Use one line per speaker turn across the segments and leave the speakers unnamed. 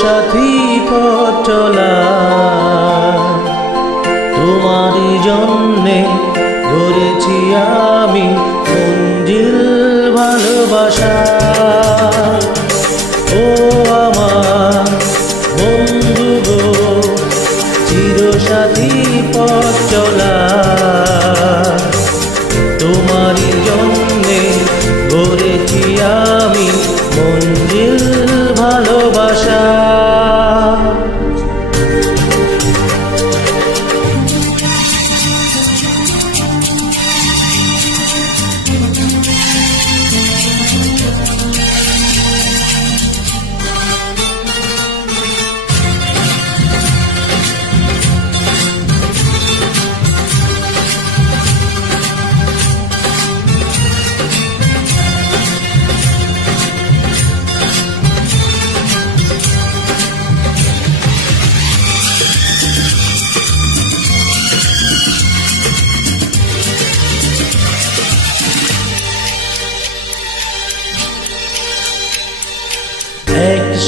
চিরসাথী পথ চলা। জন্যে গড়েছি আমি মঞ্জিল ভালোবাসা। ও আমার বন্ধু গো, চিরসাথী পথ চলা।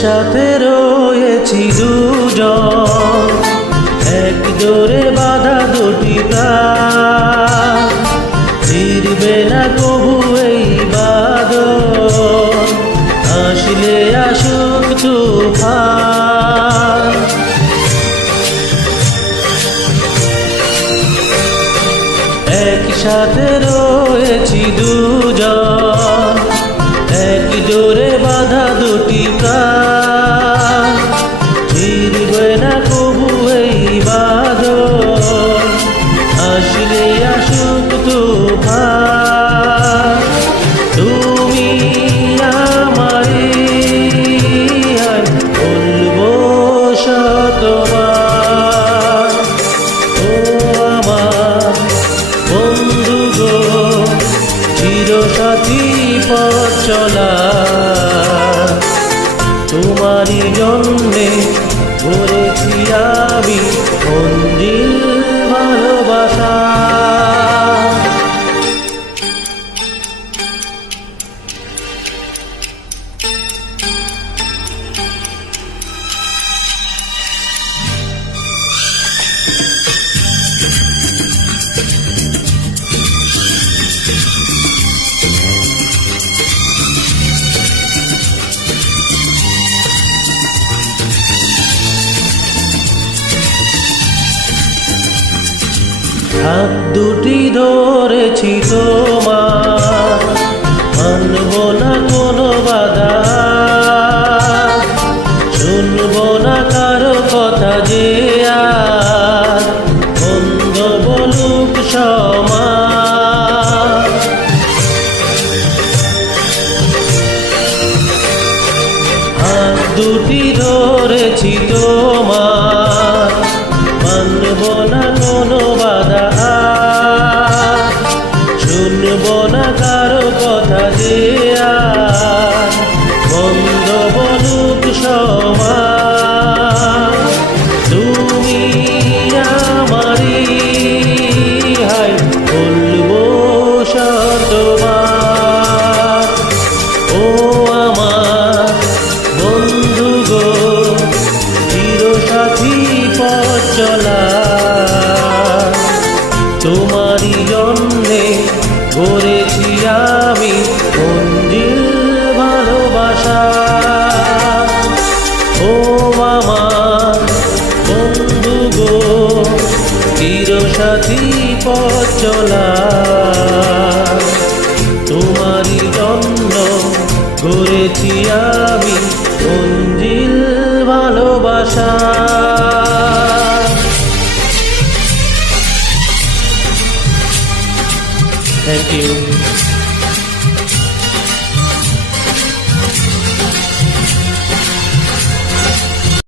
একসাথে রয়েছি দুজন। এক জোরে বাধা দুটি ফিরবে না কবু এই বাদন আসলে আসুক তুফান। একসাথে রয়েছি দুজন চিরসাথী পথ চলা। তোমারই জন্যে ঘুরেছি আমি মন্দির। হাত দুটি ধরেছি তোমার। মানব না কোনো বাধা। শুনব না কারও কথা যে আর। বন্ধ বলুক হাত দুটি ধরেছি তোমার তোমারই জন্যে গড়েছি আমি মন্দির ভালোবাসা। ও আমার বন্ধু গো, চিরসাথী পথ চলা। তোমারই জন্য গড়েছি আমি মঞ্জিল ভালোবাসা। Thank you.